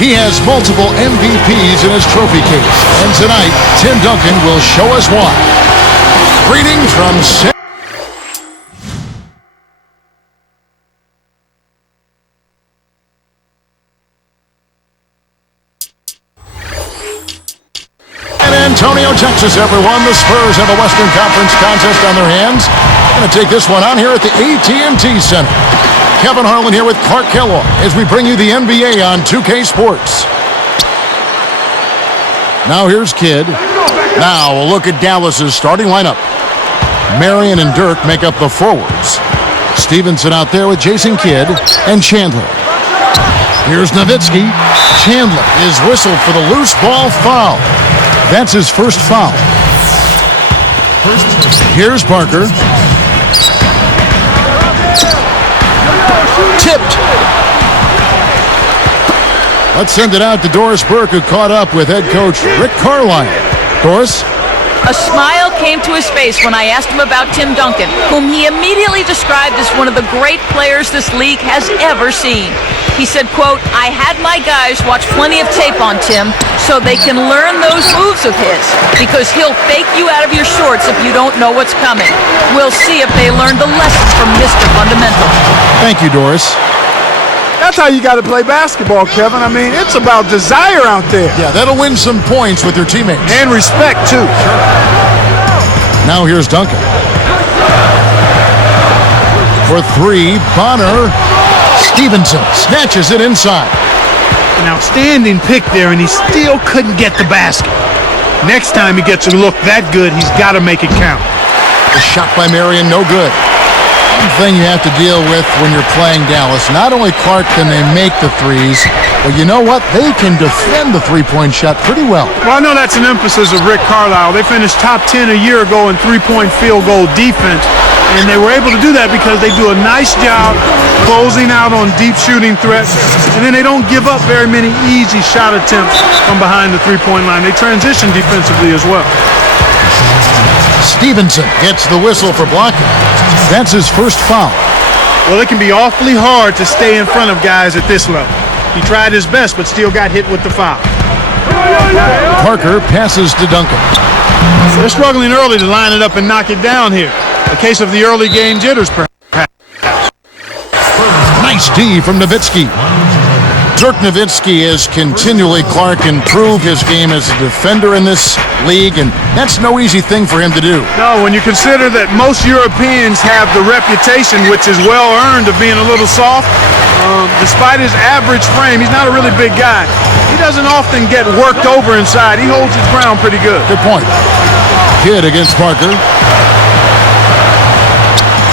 He has multiple MVPs in his trophy case. And tonight, Tim Duncan will show us why. Greetings from San Antonio, Texas, everyone. The Spurs have a Western Conference contest on their hands. We're going to take this one on here at the AT&T Center. Kevin Harlan here with Clark Kellogg as we bring you the NBA on 2K Sports. Now here's Kidd. Now a look at Dallas's starting lineup. Marion and Dirk make up the forwards. Stevenson out there with Jason Kidd and Chandler. Here's Nowitzki. Chandler is whistled for the loose ball foul. That's his first foul. Here's Parker. Tipped. Let's send it out to Doris Burke, who caught up with head coach Rick Carlisle. Doris? A smile came to his face when I asked him about Tim Duncan, whom he immediately described as one of the great players this league has ever seen. He said, quote, "I had my guys watch plenty of tape on Tim so they can learn those moves of his, because he'll fake you out of your shorts if you don't know what's coming. We'll see if they learned the lesson from Mr. Fundamental." Thank you, Doris. That's how you got to play basketball, Kevin. I mean, it's about desire out there. Yeah, that'll win some points with your teammates. And respect, too. Now here's Duncan. For three, Bonner. Stevenson snatches it inside. An outstanding pick there, and he still couldn't get the basket. Next time he gets a look that good, he's got to make it count. The shot by Marion, no good. One thing you have to deal with when you're playing Dallas, not only Clark can they make the threes, but you know what? They can defend the three-point shot pretty well. Well, I know that's an emphasis of Rick Carlisle. They finished top 10 a year ago in three-point field goal defense, and they were able to do that because they do a nice job closing out on deep shooting threats, and then they don't give up very many easy shot attempts from behind the three-point line. They transition defensively as well. Stevenson gets the whistle for blocking. That's his first foul. Well, it can be awfully hard to stay in front of guys at this level. He tried his best, but still got hit with the foul. Parker passes to Duncan. They're struggling early to line it up and knock it down here. A case of the early game jitters, perhaps. Nice D from Nowitzki. Dirk Nowitzki has continually, Clark, improved his game as a defender in this league, and that's no easy thing for him to do. No, when you consider that most Europeans have the reputation, which is well earned, of being a little soft, despite his average frame, he's not a really big guy. He doesn't often get worked over inside. He holds his ground pretty good. Good point. Kidd against Parker.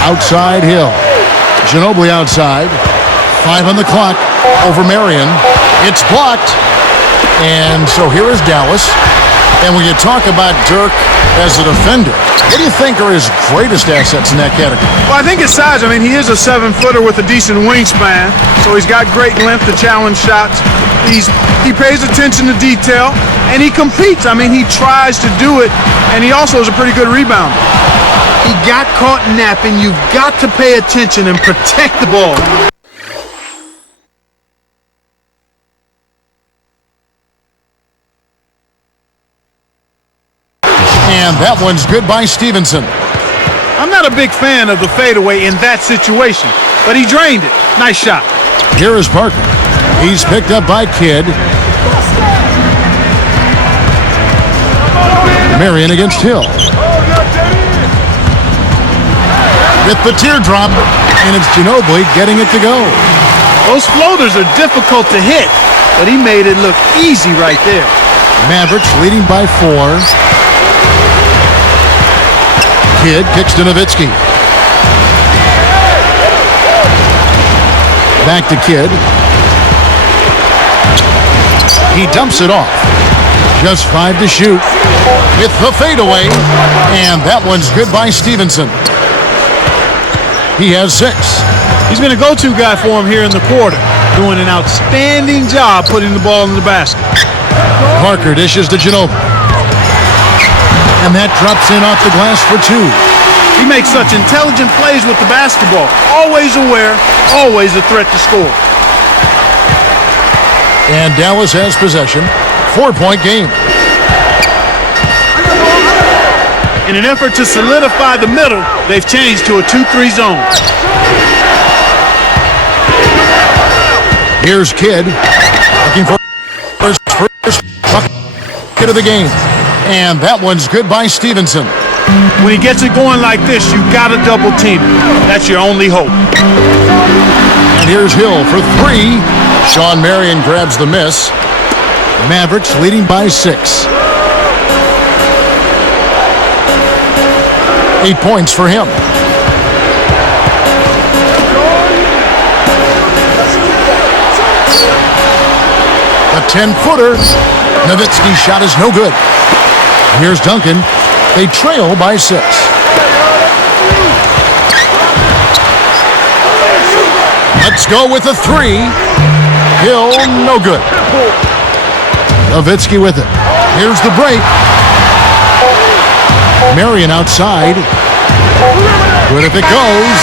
Outside Hill. Ginobili outside. 5 on the clock. Over Marion. It's blocked. And so here is Dallas. And when you talk about Dirk as a defender, what do you think are his greatest assets in that category? Well, I think his size. I mean, he is a 7-footer with a decent wingspan, so he's got great length to challenge shots. He pays attention to detail, and he competes. I mean, he tries to do it, and he also is a pretty good rebounder. He got caught napping. You've got to pay attention and protect the ball. And that one's good by Stevenson. I'm not a big fan of the fadeaway in that situation, but he drained it. Nice shot. Here is Parker. He's picked up by Kidd. Marion against Hill. With the teardrop, and it's Ginobili getting it to go. Those floaters are difficult to hit, but he made it look easy right there. Mavericks leading by 4. Kidd kicks to Nowitzki. Back to Kidd. He dumps it off. Just 5 to shoot. With the fadeaway. And that one's good by Stevenson. He has 6. He's been a go-to guy for him here in the quarter, doing an outstanding job putting the ball in the basket. Parker dishes to Ginobili. And that drops in off the glass for 2. He makes such intelligent plays with the basketball. Always aware, always a threat to score. And Dallas has possession. 4-point game. In an effort to solidify the middle, they've changed to a 2-3 zone. Here's Kidd looking for his first bucket of the game. And that one's good by Stevenson. When he gets it going like this, you got to double team him. That's your only hope. And here's Hill for 3. Shawn Marion grabs the miss. Mavericks leading by 6. 8 points for him. A 10-footer. Nowitzki's shot is no good. Here's Duncan. They trail by 6. Let's go with a 3. Hill, no good. Nowitzki with it. Here's the break. Marion outside. Good if it goes.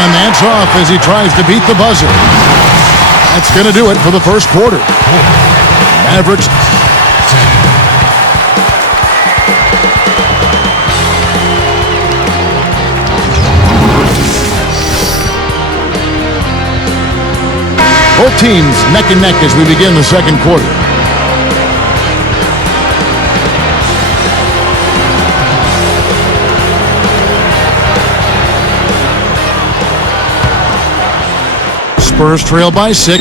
And that's off as he tries to beat the buzzer. That's going to do it for the first quarter. Mavericks. Both teams neck and neck as we begin the second quarter. Spurs trail by 6.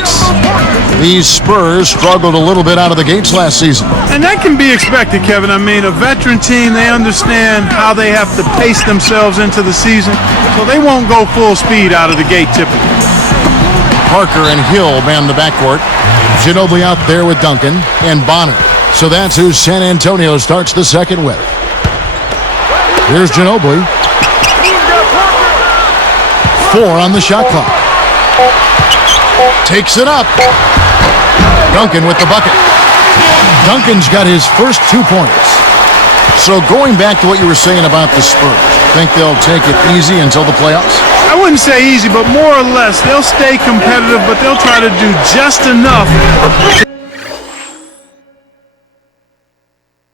These Spurs struggled a little bit out of the gates last season. And that can be expected, Kevin. I mean, a veteran team, they understand how they have to pace themselves into the season, so they won't go full speed out of the gate typically. Parker and Hill man the backcourt. Ginobili out there with Duncan and Bonner. So that's who San Antonio starts the second with. Here's Ginobili. 4 on the shot clock. Takes it up. Duncan with the bucket. Duncan's got his first 2 points. So going back to what you were saying about the Spurs, think they'll take it easy until the playoffs? I wouldn't say easy, but more or less, they'll stay competitive, but they'll try to do just enough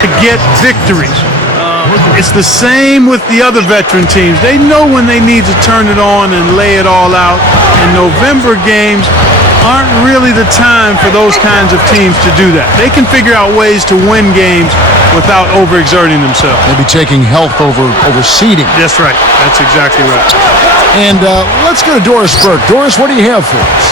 to get victories. It's the same with the other veteran teams. They know when they need to turn it on and lay it all out. And November games aren't really the time for those kinds of teams to do that. They can figure out ways to win games without overexerting themselves. Maybe taking health over seeding. That's right. That's exactly right. And let's go to Doris Burke. Doris, what do you have for us?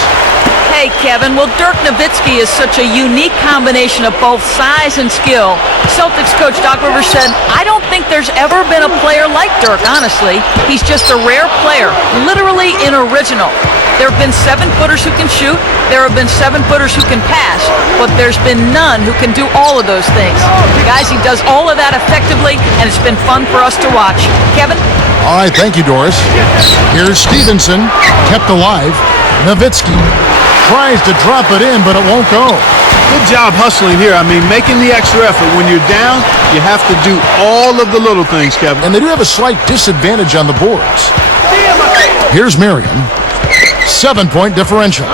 Hey, Kevin. Well, Dirk Nowitzki is such a unique combination of both size and skill. Celtics coach Doc Rivers said, I don't think there's ever been a player like Dirk, honestly. He's just a rare player, literally an original. There have been 7-footers who can shoot. There have been 7-footers who can pass. But there's been none who can do all of those things. Guys, he does all of that effectively, and it's been fun for us to watch. Kevin? All right, thank you, Doris. Here's Stevenson, kept alive. Nowitzki tries to drop it in, but it won't go. Good job hustling here. I mean, making the extra effort. When you're down, you have to do all of the little things, Kevin. And they do have a slight disadvantage on the boards. Here's Marion. 7-point differential.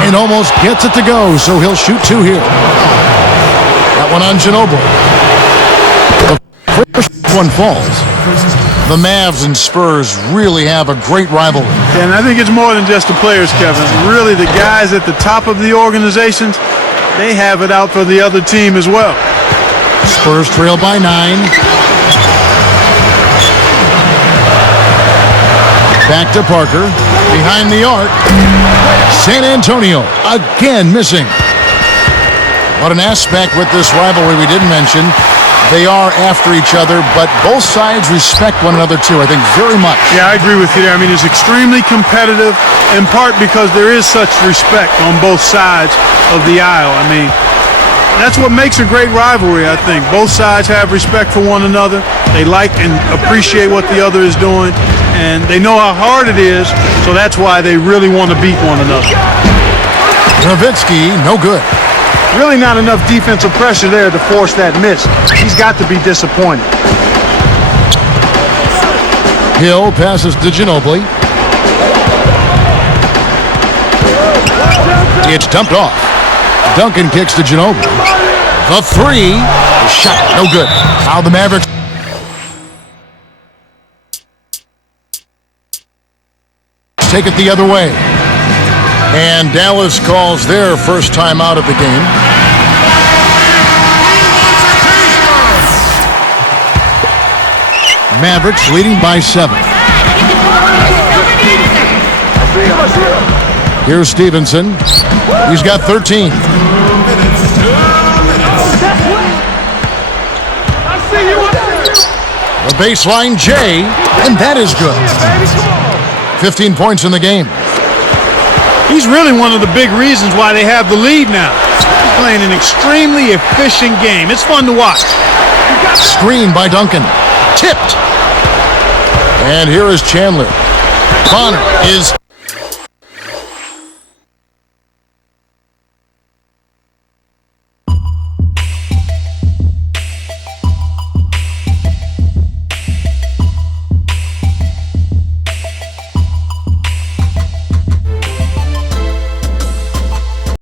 And almost gets it to go, so he'll shoot 2 here. That one on Ginobili. The first one falls. The Mavs and Spurs really have a great rivalry. And I think it's more than just the players, Kevin. Really, the guys at the top of the organizations, they have it out for the other team as well. Spurs trail by 9. Back to Parker. Behind the arc. San Antonio again missing. What an aspect with this rivalry we didn't mention. They are after each other, but both sides respect one another too, I think, very much. Yeah, I agree with you there. I mean, it's extremely competitive, in part because there is such respect on both sides of the aisle. I mean, that's what makes a great rivalry, I think. Both sides have respect for one another. They like and appreciate what the other is doing, and they know how hard it is, so that's why they really want to beat one another. Nowitzki, no good. Really not enough defensive pressure there to force that miss. He's got to be disappointed. Hill passes to Ginobili. It's dumped off. Duncan kicks to Ginobili. The three. The shot, no good. Now the Mavericks. Take it the other way. And Dallas calls their first time out of the game. Mavericks leading by 7. Here's Stevenson. He's got 13. The baseline J, and that is good. 15 points in the game. He's really one of the big reasons why they have the lead now. He's playing an extremely efficient game. It's fun to watch. Screen by Duncan. Tipped. And here is Chandler. Connor is